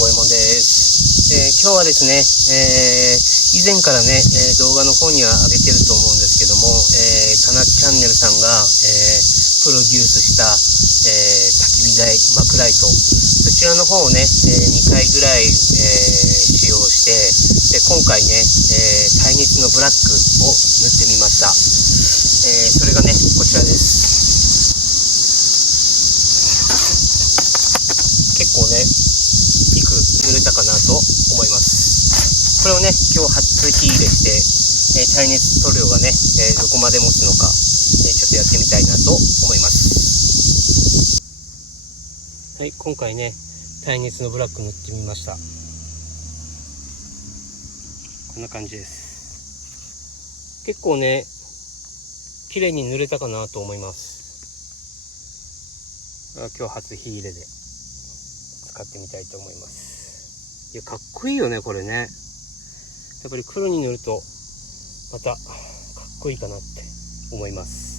五右衛門です。今日はですね、以前からね、動画の方には上げてると思うんですけども、タナチャンネルさんが、プロデュースした、焚き火台マクライト、そちらの方をね、2回ぐらい、使用して、今回ね、耐熱のブラックを塗ってみました。それがね、こちらです。結構ね、いく塗れたかなと思います。これをね、今日初火入れして、耐熱塗料がね、どこまで持つのか、ちょっとやってみたいなと思います。はい、今回ね、耐熱のブラック塗ってみました。こんな感じです。結構ね、綺麗に塗れたかなと思います。今日初火入れで使ってみたいと思います。いや、かっこいいよね、これね。やっぱり黒に塗るとまたかっこいいかなって思います。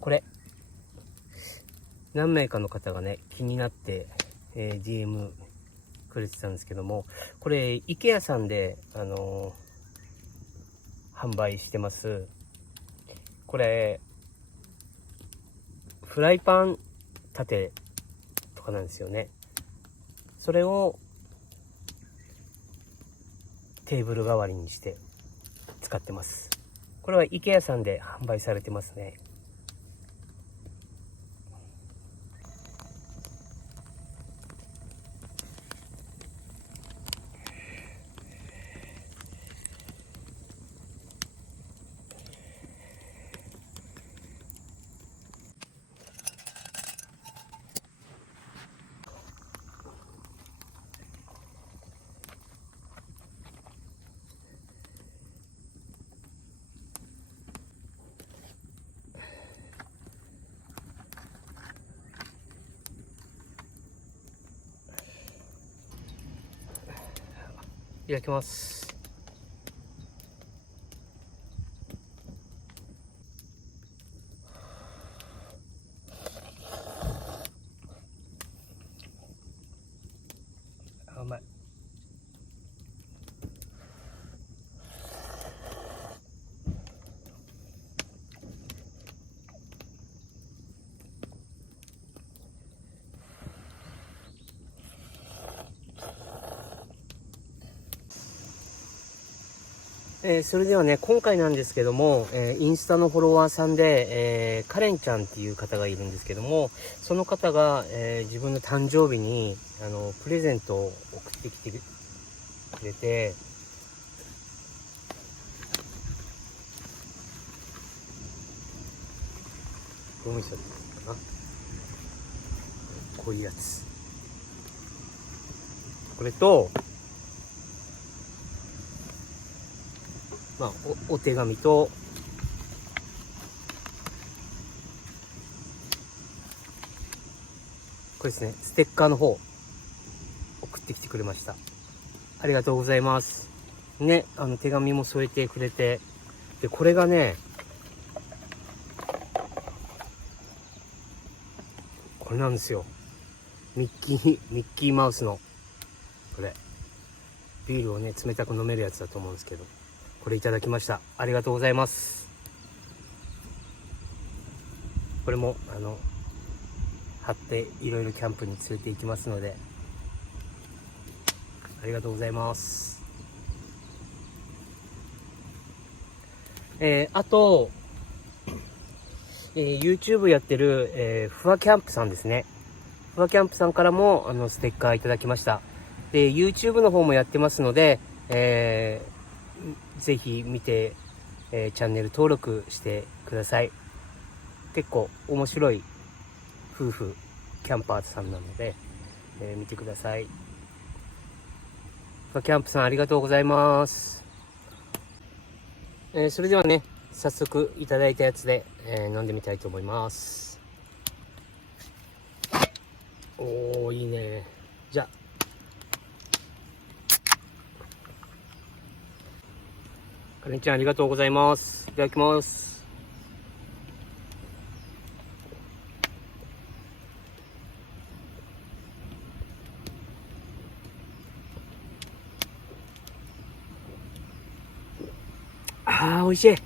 これ何名かの方がね気になって、DM くれてたんですけども、これ IKEA さんで、販売してます。これフライパン立てとかなんですよね。それをテーブル代わりにして使ってます。これは IKEA さんで販売されてますね。いただきます。うまい。それではね、今回なんですけども、インスタのフォロワーさんで、カレンちゃんっていう方がいるんですけども、その方が、自分の誕生日にプレゼントを送ってきてくれて、どう見せたかな、こういうやつ、これと、まあ、お手紙と、これですね、ステッカーの方送ってきてくれました。ありがとうございます。ね、手紙も添えてくれて、でこれがね、これなんですよ。ミッキーマウスのこれ、ビールをね冷たく飲めるやつだと思うんですけど、これいただきました。ありがとうございます。これも貼っていろいろキャンプに連れて行きますので、ありがとうございます。あと、YouTube やってる、フワキャンプさんですね。フワキャンプさんからもステッカーいただきました。で YouTube の方もやってますので、ぜひ見て、チャンネル登録してください。結構面白い夫婦キャンパーズさんなので、見てください。フワキャンプさんありがとうございます。それではね、早速いただいたやつで、飲んでみたいと思います。おー、いいね。じゃあかりんちゃんありがとうございます。いただきます。あー、美味しい。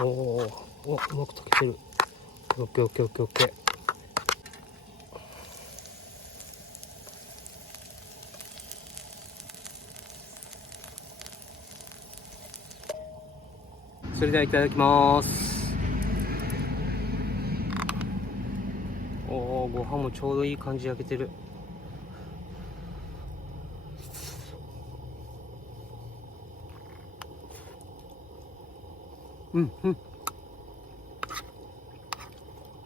おお、うまく溶けてる。オッケーオッケーオッケーオッケー。それではいただきます。おお、ご飯もちょうどいい感じで焼けてる。うんうん。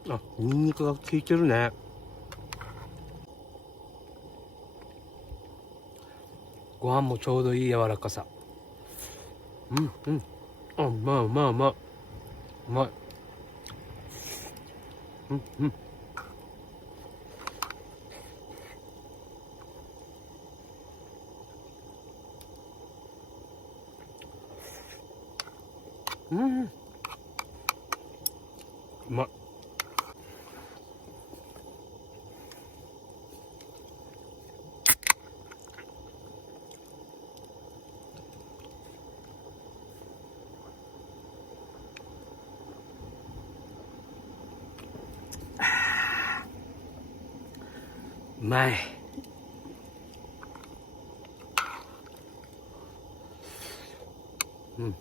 あ、ニンニクが効いてるね。ご飯もちょうどいい柔らかさ。うんうん。あ、うまいうまいうまい。うまい。うんうん。うん。うまい。うまい。うん。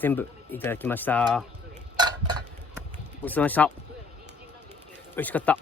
全部いただきました。ごちそうさまでした。美味しかった。